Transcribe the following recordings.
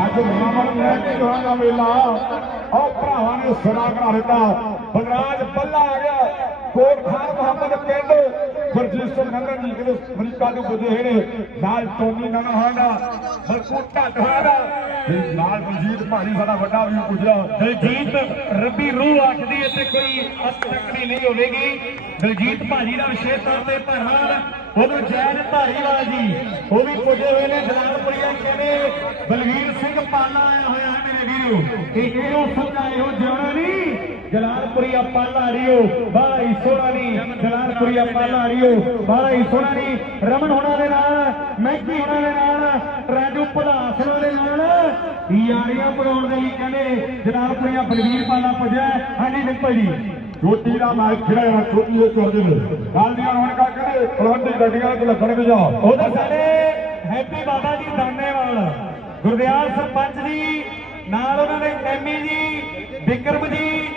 ਅੱਜ ਰਾਮਣ ਲੈ ਕੇ ਹੋਣਾ ਮੇਲਾ ਉਹ ਭਰਾਵਾਂ ਨੇ ਸੁਣਾ ਕਰਾ ਦਿੱਤਾ ਬਲਰਾਜ ਬੱਲਾ ਆ ਗਿਆ ਕੋਟ ਮੁਹੰਮਦ ਪਿੰਡ ਗੁਰਜੀਤ ਸਿੰਘ ਨੰਗਰ ਜੀ ਕਿਤੇ ਅਮਰੀਕਾ ਤੋਂ ਪੁੱਜੇ ਹੋਏ ਨੇ ਨਾਲ ਟੋਨੀ ਨੰਗਰ ਹੋਣਾ ਮਲਕੂ ਢੱਟ ਹੋਣਾ ਤੇ ਨਾਲ ਮਨਜੀਤ ਭਾਜੀ ਸਾਡਾ ਵੱਡਾ ਵੀ ਪੁੱਜਿਆ ਦਲਜੀਤ ਰੱਬੀ ਰੂਹ ਆਖਦੀ ਹੈ ਤੇ ਕੋਈ ਅਸਤਕਣੀ ਨਹੀਂ ਹੋਵੇਗੀ। ਦਲਜੀਤ ਭਾਜੀ ਦਾ ਵਿਸ਼ੇਸ਼ ਤੌਰ ਤੇ ਧੰਨਵਾਦ ਉਦੋਂ ਜੈਨ ਧਾਰੀਵਾਲ ਜੀ, ਉਹ ਵੀ ਪੁੱਜੇ ਹੋਏ ਨੇ ਜਲਾਲਪੁਰੀਆ ਕਹਿੰਦੇ ਬਲਵੀਰ ਸਿੰਘ ਪਾਲਾ ਆਇਆ ਹੋਇਆ ਹੈ ਮੇਰੇ ਵੀਰੋ। ਇਹ ਇਹੋ ਸਮਝਾਏ ਹੋ ਜਿਉਣਾ ਨਹੀਂ ਜਲਾਲਪੁਰੀਆ ਪਾਲਾ ਰਿਓ, ਬਾਲਾ ਹੀ ਸੋਹਣਾ ਨਹੀਂ ਜਲਾਲਪੁਰੀਆ ਪਾਲਾ ਰਿਓ, ਬਾਲਾ ਹੀ ਸੋਹਣਾ ਨਹੀਂ ਰਮਨ ਹੋਣਾ ਦੇ ਨਾਲ ਮੈਕੀ ਹੋਣਾ ਦੇ ਨਾਲ, ਰਾਜੂ ਭਲਾਸ ਦੇ ਨਾਲ। ਯਾਰੀਆਂ ਬਣਾਉਣ ਦੇ ਲਈ ਕਹਿੰਦੇ, ਜਲਾਲਪੁਰੀਆ ਬਲਵੀਰ ਪਾਲਾ ਪੁੱਜਿਆ ਹਾਂਜੀ ਨਿੰਪਲ ਜੀ। ਛੋਟੀ ਦਾ ਮੈਚ ਖੇਡਿਆ ਜਾਣਾ ਛੋਟੀ ਦੇ ਚੜਦੇ ਨੇ ਕੱਲ ਦੀਆਂ ਹੁਣ ਕਹਿੰਦੇ ਕਲਵੰਡੀ ਗੱਡੀਆਂ ਤੇ ਲੱਗਣ ਵੀ ਜਾ ਉਹਦੇ ਸਾਡੇ ਹੈਪੀ ਬਾਬਾ ਜੀ ਦਾਨੇਵਾਲ ਗੁਰਦਿਆਲ ਸਰਪੰਚ ਜੀ ਨਾਲ ਉਹਨਾਂ ਦੇ ਐਮੀ ਜੀ ਵਿਕਰਮ ਜੀ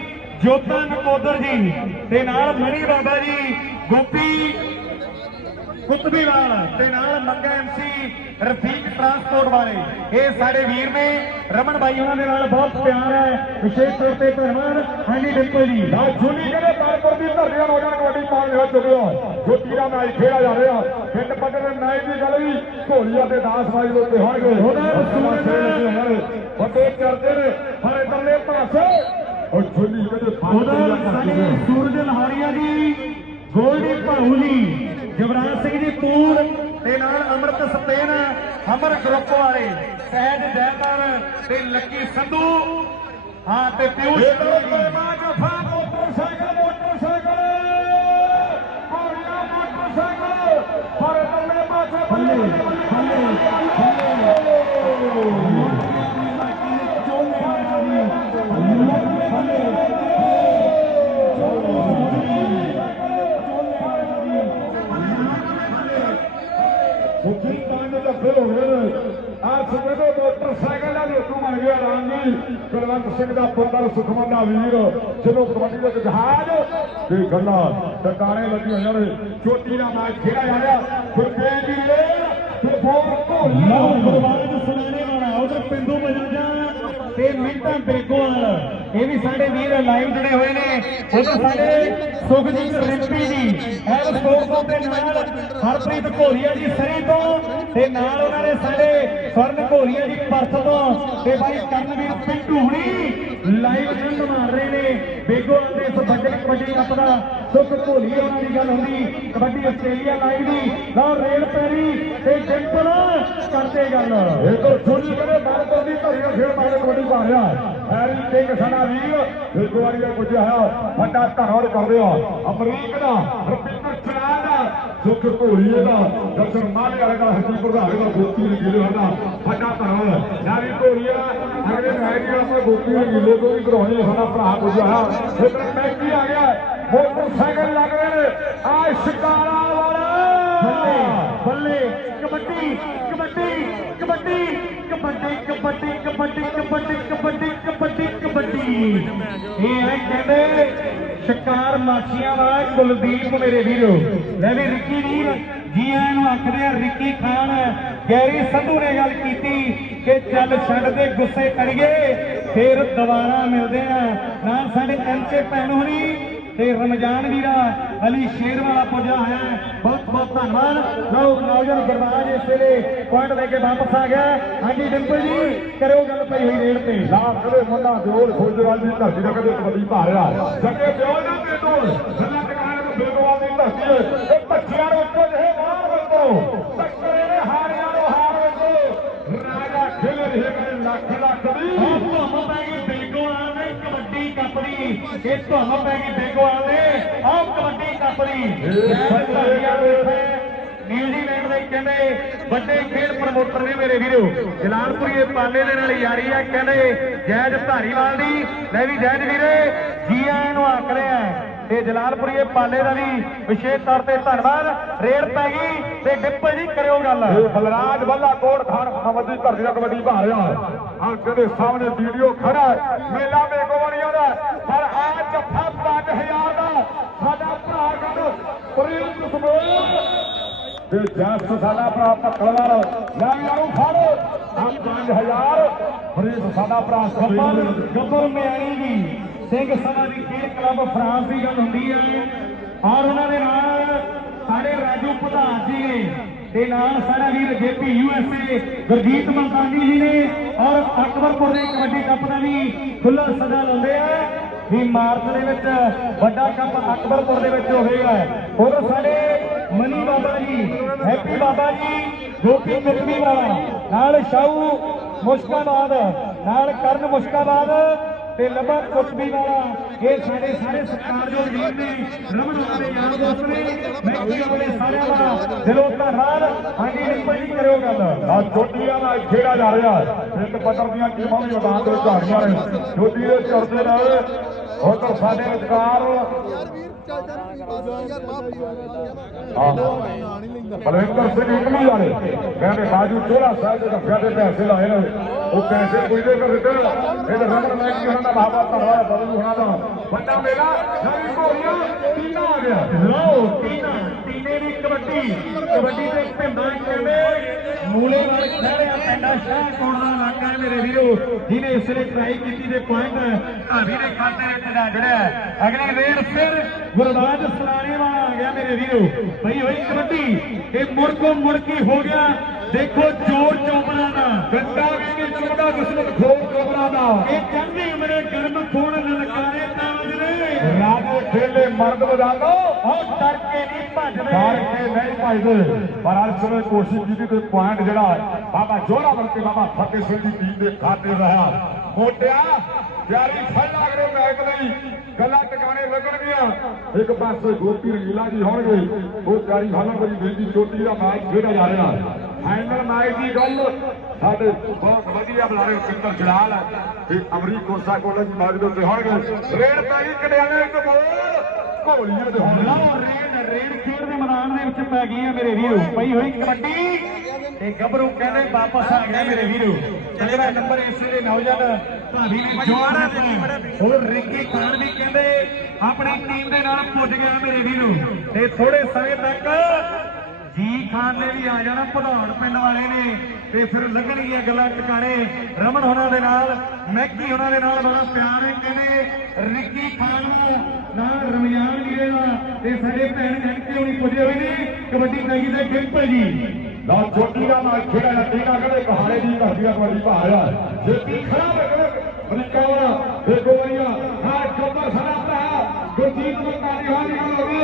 ਜੋਤਾ ਨਕੋਦਰ ਜੀ ਤੇ ਨਾਲ ਮਣੀ ਬਾਬਾ ਜੀ ਗੋਪੀ ਕੁਤਬੀਵਾਲ ਤੇ ਨਾਲ ਮੰਗਾ ਐਮਸੀ ਰਫੀਕ ਟਰਾਂਸਪੋਰਟ ਵਾਲੇ। ਇਹ ਸਾਡੇ ਵੀਰ ਨੇ। ਰਮਨ ਬਾਈ ਉਹਨਾਂ ਦੇ ਨਾਲ ਬਹੁਤ ਪਿਆਰ ਹੈ। ਵਿਸ਼ੇਸ਼ ਤੌਰ ਤੇ ਧੰਨਵਾਦ। ਹਾਂਜੀ ਡਿੰਪਲ ਜੀ। ਨਾ ਜੁਨੀ ਕਹਿੰਦੇ ਬਾਲਪੁਰ ਦੀ ਧਰਤੀ ਦਾ ਨੌਜਵਾਨ ਕਬੱਡੀ ਪਾਉਣ ਹੋ ਚੁੱਕਿਆ ਛੋਟੀ ਦਾ ਮੈਚ ਖੇਡਿਆ ਜਾ ਰਿਹਾ। ਪਿੰਡ ਪੱਧਰ ਦੇ ਮੈਚ ਦੀ ਗੱਲ ਵੀ ਢੋਲੀਆਂ ਤੇ ਦਾਸ ਬਾਈ ਦੇ ਉੱਤੇ ਹੋਣਗੇ ਉਹਦਾ ਸੂਰਜ ਵੱਡੇ ਕਰਦੇ ਨੇ। ਪਰ ਇਧਰਲੇ ਪਾਸੇ ਉਹ ਜੁਨੀ ਕਹਿੰਦੇ ਉਧਰ ਸਾਡੇ ਸੂਰਜ ਲਹਾਰੀਆ ਜੀ ਗੋਲਡੀ ਭਾਊ ਜੀ ਜਵਰਾਜ ਸਿੰਘ ਜੀ ਪੂਰ ਤੇ ਨਾਲ ਅੰਮ੍ਰਿਤ ਸਤੇਨ ਅਮਰ ਗਰੁੱਪ ਵਾਲੇ ਸਹਿਜ ਜੈਕਾਰ ਤੇ ਲੱਕੀ ਸੰਧੂ ਹਾਂ ਤੇ ਪਿਊਸ਼ ਇਹ ਜਫਾ ਮੋਟਰਸਾਈਕਲ ਮੋਟਰਸਾਈਕਲ ਕੋਰੀਆ ਮੋਟਰਸਾਈਕਲ ਪਰ ਇਧਰਲੇ ਪਾਸੇ ਬੱਲੇ ਬੱਲੇ ਸੁਖੀ ਪੰਜ ਲੱਗੇ ਹੋ ਗਏ ਨੇ ਆ ਸੁਖੇ ਦੇ ਮੋਟਰਸਾਈਕਲ ਦਾ ਰੇਤੂ ਬਣ ਗਿਆ ਰਾਮ ਜੀ। ਕੁਲਵੰਤ ਸਿੰਘ ਦਾ ਪੁੱਤਰ ਸੁਖਮੰਦਾ ਵੀਰ ਜਿਹਨੂੰ ਕਬੱਡੀ ਦੇ ਜਹਾਜ਼ ਤੇ ਗੱਲਾਂ ਟਕਾਣੇ ਲੱਗੀ ਹੋਈਆਂ ਨੇ। ਚੋਟੀ ਦਾ ਮੈਚ ਖੇਡਿਆ ਜਾ ਰਿਹਾ। ਗੁਰਪ੍ਰੀਤ ਦੀ ਲੇਨ ਤੇ ਬੋਰ ਢੋਲੀ ਲਓ ਗੁਰਵਾਰੇ ਨੂੰ ਸੁਣਾਣੇ ਵਾਲਾ ਉਧਰ ਪਿੰਡੂ ਮਜਾਜਾ ਤੇ ਮਿੰਟਾਂ ਬੇਗੋਵਾਲ ਇਹ ਵੀ ਸਾਡੇ ਵੀਰ ਲਾਈਵ ਜੁੜੇ ਹੋਏ ਨੇ। ਉਧਰ ਸਾਡੇ ਸੁਖਜੀਤ ਰਿੰਪੀ ਜੀ ਐਲ ਸਪੋਰਟ ਤੋਂ ਨਾਲ ਹਰਪ੍ਰੀਤ ਘੋਰੀਆ ਜੀ ਸਰੀ ਤੋਂ ਤੇ ਨਾਲ ਉਹਨਾਂ ਨੇ ਸਾਡੇ ਸਵਰਨ ਘੋਰੀਆ ਜੀ ਪਰਥ ਤੋਂ ਤੇ ਬਾਈ ਕਰਨਵੀਰ ਪਿੰਟੂ ਹੁਣੀ ਲਾਈਵ ਜੰਗ ਮਾਰ ਰਹੇ ਨੇ। ਬੇਗੋਵਾਲ ਦੇ ਇਸ ਵੱਡੇ ਕੱਪ ਦਾ ਸੁਖ ਘੋਲੀ ਉਹਨਾਂ ਦੀ ਗੱਲ ਹੁੰਦੀ ਕਬੱਡੀ ਆਸਟ੍ਰੇਲੀਆ ਲਾਈਵ ਦੀ ਲਓ ਰੇਲ ਪੈਰੀ ਤੇ ਡਿੰਪਲ ਕਰਦੇ ਗੱਲ। ਇਹ ਤਾਂ ਛੋਟੀ ਕਰੇ ਬਾਲਪੁਰ ਦੀ ਧਰੀ ਖੇਡ ਮਾਰੇ ਕਬੱਡੀ ਪਾ ਰਿਹਾ ਹੈਰੀ ਸਿੰਘ ਸਾਡਾ ਵੀਰ ਇੱਕ ਵਾਰੀ ਦਾ ਪੁੱਜਿਆ ਹੋਇਆ ਵੱਡਾ ਧੰਨਵਾਦ ਕਰਦੇ ਆ। ਅਮਰੀਕ ਦਾ ਰਪਿੰਦਰ ਚੜਾ ਦਾ ਸੁਖ ਘੋੜੀਏ ਦਾ ਦਰਸ਼ਨ ਮਾਲੇ ਵਾਲੇ ਦਾ ਹੱਜੀ ਪ੍ਰਧਾਨ ਦਾ ਗੋਪੀ ਨੇ ਗਿਲੇ ਸਾਡਾ ਵੱਡਾ ਧੰਨਵਾਦ ਨਾਰੀ ਘੋੜੀਆ ਅਗਲੇ ਮੈਚ ਆਪਾਂ ਗੋਪੀ ਨੇ ਗਿਲੇ ਤੋਂ ਵੀ ਕਰਾਉਣੀ ਸਾਡਾ ਭਰਾ ਪੁੱਜਿਆ ਹੋਇਆ। ਇੱਕ ਮੈਚੀ ਆ ਗਿਆ। ਮੋਟਰਸਾਈਕਲ ਲੱਗ ਰਹੇ ਨੇ ਆ ਸ਼ਿਕਾਰਾ ਵਾਲਾ। ਬੱਲੇ ਕਬੱਡੀ ਕਬੱਡੀ ਕਬੱਡੀ ਕਬੱਡੀ ਕਬੱਡੀ ਕਬੱਡੀ ਕਬੱਡੀ ਕਬੱਡੀ ਕਬੱਡੀ ਕਬੱਡੀ। ਇਹ ਹੈ ਕਹਿੰਦੇ, ਸ਼ਿਕਾਰ ਮਾਛੀਆਂ ਵਾਲਾ ਕੁਲਦੀਪ ਮੇਰੇ ਵੀਰੋ। ਲੈ ਵੀ ਰਿੱਕੀ ਵੀਰ, ਜੀ ਆਇਆਂ ਨੂੰ ਆਖਦੇ ਆ, ਰਿੱਕੀ ਖਾਨ, ਗੈਰੀ ਸੰਧੂ ਨੇ ਗੱਲ ਕੀਤੀ ਕਿ ਚੱਲ ਛੱਡ ਦੇ, ਗੁੱਸੇ ਕਰੀਏ, ਫਿਰ ਦੁਬਾਰਾ ਮਿਲਦੇ ਆ। ਨਾ ਸਾਡੇ ਐਮਕੇ ਭੈਣ ਹੋਣੀ ਤੇ ਰਮਜ਼ਾਨ ਵੀਰਾ ਅਲੀ ਸ਼ੇਰ ਵਾਲਾ ਪੁੱਜਾ ਹੋਇਆ ਬਹੁਤ ਬਹੁਤ ਧੰਨਵਾਦ। ਲਓ ਨੌਜਵਾਨ ਗੁਰਬਾਜ ਇਸ ਵੇਲੇ ਪੁਆਇੰਟ ਲੈ ਕੇ ਵਾਪਸ ਆ ਗਿਆ ਹਾਂਜੀ ਡਿੰਪਲ ਜੀ, ਕਰਿਓ ਗੱਲ ਪਈ ਹੋਈ ਰੇਡ ਤੇ। ਨਾ ਕਦੇ ਮੁੰਡਾ ਜੋਰ ਖੋਜਵਾਲ ਦੀ ਧਰਤੀ ਦਾ ਕਦੇ ਕਬੱਡੀ ਪਾ ਰਿਹਾ ਪਿਓ ਨਾ ਤੇ ਤੋੜ। ਸੱਲਾ ਟਿਕਾਣੇ ਨੂੰ ਬੇਗਵਾਲ ਦੀ ਧਰਤੀ ਇਹ ਭੱਜਿਆਂ ਨੂੰ ਇੱਕੋ ਜਿਹੇ ਇਹ ਧੁੰਮ ਪੈ ਗਈ ਬੇਗੋਵਾਲ ਨੇ ਆਹ ਕਬੱਡੀ ਕੱਪ ਦੀ ਨਿਊਜ਼ੀਲੈਂਡ ਦੇ ਕਹਿੰਦੇ, ਵੱਡੇ ਖੇਡ ਪ੍ਰਮੋਟਰ ਨੇ ਮੇਰੇ ਵੀਰੋ। ਜਲਾਲਪੁਰੀਏ ਪਾਲੇ ਦੇ ਨਾਲ ਯਾਰੀ ਆ, ਕਹਿੰਦੇ ਜੈਜ ਧਾਰੀਵਾਲ ਦੀ। ਲੈ ਵੀ ਜੈਜ ਵੀਰੇ ਜੀ ਆਇਆਂ ਨੂੰ ਆਖ ਰਿਹਾ ਹੈ। ਜਲਾਲਪੁਰੀ ਜਲਾਲਪੁਰੀਏ ਪਾਲੇ ਦਾ ਵੀ ਵਿਸ਼ੇਸ਼ ਤੌਰ ਤੇ ਧੰਨਵਾਦ। ਰੇਡ ਪੈ ਗਈ। ਤੇ ਡਿੱਪਲ ਜੀ ਕਰਿਓ ਗੱਲ। ਇਹ ਬਲਰਾਜ ਬੱਲਾ ਕੋਟ ਖਾਨ ਖਮਦ ਦੀ ਧਰਤੀ ਦਾ ਕਬੱਡੀ ਪਾ ਰਿਹਾ ਅੰਕ ਦੇ ਸਾਹਮਣੇ ਵੀਡੀਓ ਖੜਾ ਹੈ। ਮੇਲਾ ਬੇਗੋਵਾਲੀਆ ਦਾ ਪਰ ਆ ਜੱਫਾ 5000 ਦਾ ਸਾਡਾ ਭਰਾ ਕਹਿੰਦਾ ਪ੍ਰੀਤ ਕਸਮੋਲ ਤੇ ਜਸ ਸਾਡਾ ਭਰਾ ਪੱਕਲਵਾਰ ਲੈ ਆਉ ਫੜ। ਆ 5000 ਫਰੀਦ ਸਾਡਾ ਭਰਾ ਗੱਬਰ ਸਭਰ ਗੱਬਰ ਮਿਆਣੀ ਦੀ ਸਿੰਘ ਸਭਾ ਦੀ ਖੇਡ ਕਲੱਬ ਫਰਾਂਸ ਦੀ ਗੱਲ ਹੁੰਦੀ ਹੈ। ਔਰ ਉਹਨਾਂ ਦੇ ਨਾਲ ਸਾਡੇ ਰਾਜੂ ਪ੍ਰਧਾਨ ਜੀ ਨੇ ਤੇ ਨਾਲ ਸਾਡਾ ਵੀਰ ਜੇਪੀ ਯੂਐਸਏ ਗੁਰਜੀਤ ਮਲਤਾਨੀ ਜੀ ਨੇ ਔਰ ਅਕਬਰਪੁਰ ਦੇ ਕਬੱਡੀ ਕੱਪ ਦਾ ਵੀ ਖੁੱਲਾ ਸਦਾ ਲਾਉਂਦੇ ਆ। ਵੀ ਮਾਰਚ ਦੇ ਵਿੱਚ ਵੱਡਾ ਕੱਪ ਅਕਬਰਪੁਰ ਦੇ ਵਿੱਚ ਹੋਵੇਗਾ ਔਰ ਸਾਡੇ ਮਨੀ ਬਾਬਾ ਜੀ, ਹੈਪੀ ਬਾਬਾ ਜੀ, ਗੋਪੀ ਮਿੱਤਰੀ ਵਾਲਾ ਨਾਲ ਸ਼ਾਹੂ ਮੁਸ਼ਕਾਬਾਦ, ਨਾਲ ਕਰਨ ਮੁਸ਼ਕਾਬਾਦ ਤੇ ਲੱਭਾ ਕੁਤਬੀ ਵਾਲਾ। ਇਹ ਸਾਡੇ ਸਾਰੇ ਸਤਿਕਾਰਯੋਗ ਵੀਰ ਨੇ, ਰਮਨ ਵਾਲੇ ਯਾਰ ਦੋਸਤ ਨੇ, ਮੈਂ ਕੀ ਆਪਣੇ ਸਾਰਿਆਂ ਦਾ ਦਿਲੋਂ ਧੰਨਵਾਦ। ਹਾਂਜੀ ਨਿੰਪਲ ਜੀ ਕਰਿਓ ਗੱਲ। ਆ ਛੋਟੀਆਂ ਦਾ ਖੇੜਾ ਜਾ ਰਿਹਾ। ਇੱਕ ਪੱਤਰ ਦੀਆਂ ਟੀਮਾਂ ਵੀ ਮੈਦਾਨ ਦੇ ਵਿੱਚ ਨੇ। ਛੋਟੀ ਦੇ ਚੜਦੇ ਰਹੇ ਉਧਰ ਸਾਡੇ ਵਿਚਕਾਰ ਬਲਵਿੰਦਰ ਸਿੰਘ ਇਟਲੀ ਵਾਲੇ ਕਹਿੰਦੇ, ਬਾਜੂ ਚੋਲਾ ਸਾਹਿਬ ਦੇ ਰੱਖਿਆ ਦੇ ਪੈਸੇ ਲਾਏ ਨੇ। ਉਹ ਪੈਸੇ ਕੋਈ ਦੇ ਕਰ ਇਹ ਰਮਨ ਮੈਂ ਕੀ ਹੁੰਦਾ? ਬਾਬਾ ਧੰਨਵਾਦ ਬਦਲੂ ਹੋਣਾ ਦਾ। ਵੱਡਾ ਮੇਲਾ ਨਵੀਂ ਘੋੜੀਆਂ ਤੀਨਾ ਆ ਗਿਆ। ਲਓ, ਟੀਨਾ, ਟੀਨੇ ਦੀ ਕਬੱਡੀ। ਕਬੱਡੀ ਦੇ ਭਿੰਦਾ ਕਹਿੰਦੇ, ਮੂਲੇ ਵਾਲੇ ਖੜਿਆ ਪਿੰਡਾ ਸ਼ਾਹਕੋਟ ਦਾ ਇਲਾਕਾ ਹੈ ਮੇਰੇ ਵੀਰੋ? ਜਿਹਨੇ ਇਸ ਲਈ ਟਰਾਈ ਕੀਤੀ ਦੇ ਪੁਆਇੰਟ ਭਾਵੀ ਦੇ ਖਾਤੇ ਵਿੱਚ ਜਾ ਜੜਿਆ ਅਗਲੀ ਰੇਡ ਫਿਰ ਗੁਰਦਾਜ ਸਲਾਣੇ ਵਾਲਾ ਆ ਗਿਆ ਮੇਰੇ ਵੀਰੋ। ਭਈ ਹੋਈ ਕਬੱਡੀ। ਇਹ ਮੁੜਕੋ ਮੁੜਕੀ ਹੋ ਗਿਆ? ਦੇਖੋ ਜੋਰ ਚੋਬਰਾਂ ਦਾ ਗੰਡਾ ਵੀ ਚੁੰਮਦਾ ਦੁਸ਼ਮਣ ਖੋਲ ਚੋਬਰਾ ਦਾ ਇਹ ਕਹਿੰਦੇ ਮੇਰੇ ਗਰਮ ਖੂਨ ਲਲਕਾਰੇ ਤਾਜ ਨੇ ਰਾਜੇ ਖੇਲੇ ਮਰਦ ਵਜਾਲੋ ਉਹ ਡਰ ਕੇ ਨਹੀਂ ਭੱਜਦੇ। ਡਰ ਕੇ ਨਹੀਂ ਭਜਦੇ। ਪਰ ਅੱਜ ਸਮੇਂ ਕੋਸ਼ਿਸ਼ ਕੀਤੀ ਤੇ ਪੁਆਇੰਟ ਜਿਹੜਾ ਬਾਬਾ ਜੋਰਾ ਬਲਕੇ ਬਾਬਾ ਫਤਿਹ ਸਿੰਘ ਦੀ ਟੀਮ ਦੇ ਖਾਤੇ ਰਹਾ। ਮੋਟਿਆ ਤਿਆਰੀ ਫੜ ਲੱਗ ਰਹੇ ਮੈਚ ਲਈ। ਗੱਲਾਂ ਟਿਕਾਣੇ ਲੱਗਣਗੀਆਂ। ਇੱਕ ਪਾਸੇ ਗੋਪੀ ਰੰਗੀਲਾ ਜੀ ਹੋਣਗੇ। ਉਹ ਤਿਆਰੀ ਫੜਨ ਵਾਲੀ ਬੇਟੀ ਚੋਟੀ ਦਾ ਮੈਚ ਖੇਡਿਆ ਜਾ ਰਿਹਾ। ਫਾਈਨਲ ਮੈਚ ਦੀ ਗੱਲ ਸਾਡੇ ਬਹੁਤ ਵਧੀਆ ਬੁਲਾਰੇ ਸਿੰਦਰ ਜਲਾਲ ਤੇ ਅਮਰੀਕ ਕੋਸਾ ਕੋਲਾ ਜੀ ਬਾਜ ਦੇ ਉੱਤੇ ਹੋਣਗੇ। ਰੇਡ ਪੈ ਗਈ ਕੜਿਆਲੇ ਇੱਕ ਬੋਲ ਘੋਲੀਆਂ ਦੇ ਹੋਣਗੇ। ਲਓ ਰੇਡ ਰੇਡ ਖੇਡ ਦੇ ਮੈਦਾਨ ਦੇ ਵਿੱਚ ਪੈ ਗਈ ਹੈ ਮੇਰੇ ਵੀਰੋ। ਪਈ ਹੋਈ ਕਬੱਡੀ ਤੇ ਗੱਭਰੂ ਕਹਿੰਦੇ ਵਾਪਸ ਆ ਗਿਆ ਮੇਰੇ ਵੀਰੋ। ਤੇਰਾ ਨੰਬਰ ਇਸੇ ਦੇ ਨੌਜਵਾਨ ਭਾਵੀ ਨੇ ਜੋੜਾ ਹੋਰ ਰਿੱਕੀ ਖਾਨ ਵੀ ਕਹਿੰਦੇ ਆਪਣੀ ਟੀਮ ਦੇ ਨਾਲ ਪੁੱਜ ਗਿਆ ਮੇਰੇ ਵੀਰੋ। ਤੇ ਥੋੜੇ ਸਮੇਂ ਤੱਕ ਖਾਨ ਨੇ ਵੀ ਆ ਜਾਣਾ, ਭਦੌੜ ਪਿੰਡ ਵਾਲੇ ਨੇ। ਤੇ ਫਿਰ ਲੱਗਣਗੀਆਂ ਗੱਲਾਂ ਟਿਕਾਣੇ। ਰਮਨ ਹੋਣਾ ਦੇ ਨਾਲ ਮੈਕੀ ਹੋਣਾ ਦੇ ਨਾਲ ਬੜਾ ਪਿਆਰ ਹੈ, ਕਹਿੰਦੇ ਰਿੱਕੀ ਖਾਨ ਨੂੰ, ਨਾਲ ਰਮਜ਼ਾਨ ਵੀਰੇ ਦਾ ਤੇ ਸਾਡੇ ਭੈਣ ਜੰਕੀ ਹੋਣੀ ਪੁੱਜੇ ਹੋਏ ਨੇ? ਕਬੱਡੀ ਮੈਗੀ ਦੇ ਡਿੰਪਲ ਜੀ। ਨਾ ਛੋਟੀ ਦਾ ਮੈਚ ਖੇਡਿਆ ਨਾ ਟੀਕਾ ਕਹਿੰਦੇ ਕਹਾੜੇ ਦੀ ਧਰਤੀ ਦਾ ਕਬੱਡੀ ਭਾਰਿਆ ਜੇਤੀ ਖੜਾ ਲੱਗਣਾ ਅਮਰੀਕਾ ਵਾਲਾ ਇਹ ਹਾਂ ਗੱਬਰ ਸਾਡਾ ਭਰਾ ਗੁਰਜੀਤ ਮਕਾਨੀ ਹਾਲੀ ਹੋ ਗਈ।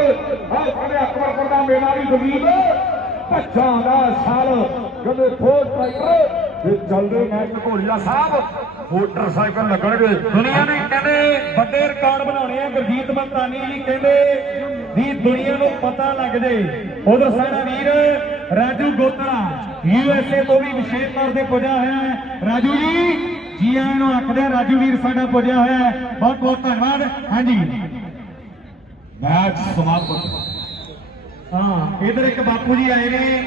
ਹਾਂ ਸਾਡੇ ਅਕਬਰਪੁਰ ਦਾ ਮੇਲਾ ਵੀ ਗੁਰਜੀਤ। ਪੱਛਾਂ ਦਾ ਸਾਲ। ਕਹਿੰਦੇ ਫੋਰ ਟਰੈਕਟਰ ਤੇ ਚੱਲਦੇ ਮੈਚ ਘੋਲੀਆ ਸਾਹਿਬ, ਮੋਟਰਸਾਈਕਲ ਲੱਗਣਗੇ। ਦੁਨੀਆ ਨੇ ਕਹਿੰਦੇ ਵੱਡੇ ਰਿਕਾਰਡ ਬਣਾਉਣੇ ਆ, ਗੁਰਜੀਤ ਮਲਤਾਨੀ ਜੀ ਕਹਿੰਦੇ ਵੀ ਦੁਨੀਆ ਨੂੰ ਪਤਾ ਲੱਗ ਜੇ। ਉਧਰ ਸਾਡਾ ਵੀਰ Raju Gotra U S A ਤੋਂ ਵੀ ਵਿਸ਼ੇਸ਼ ਤੌਰ ਤੇ ਪੁੱਜਾ ਹੋਇਆ ਹੈ। ਰਾਜੂ ਜੀ ਜੀ ਆਇਆਂ ਨੂੰ ਆਖਦੇ ਰਾਜੂ ਵੀਰ ਸਾਡਾ ਪੁੱਜਿਆ ਹੋਇਆ ਹੈ। ਬਹੁਤ ਬਹੁਤ ਧੰਨਵਾਦ। ਹਾਂਜੀ। ਮੈਚ ਸਮਾਪਤ। ਹਾਂ। ਇਧਰ ਇੱਕ ਬਾਪੂ ਜੀ ਆਏ ਨੇ।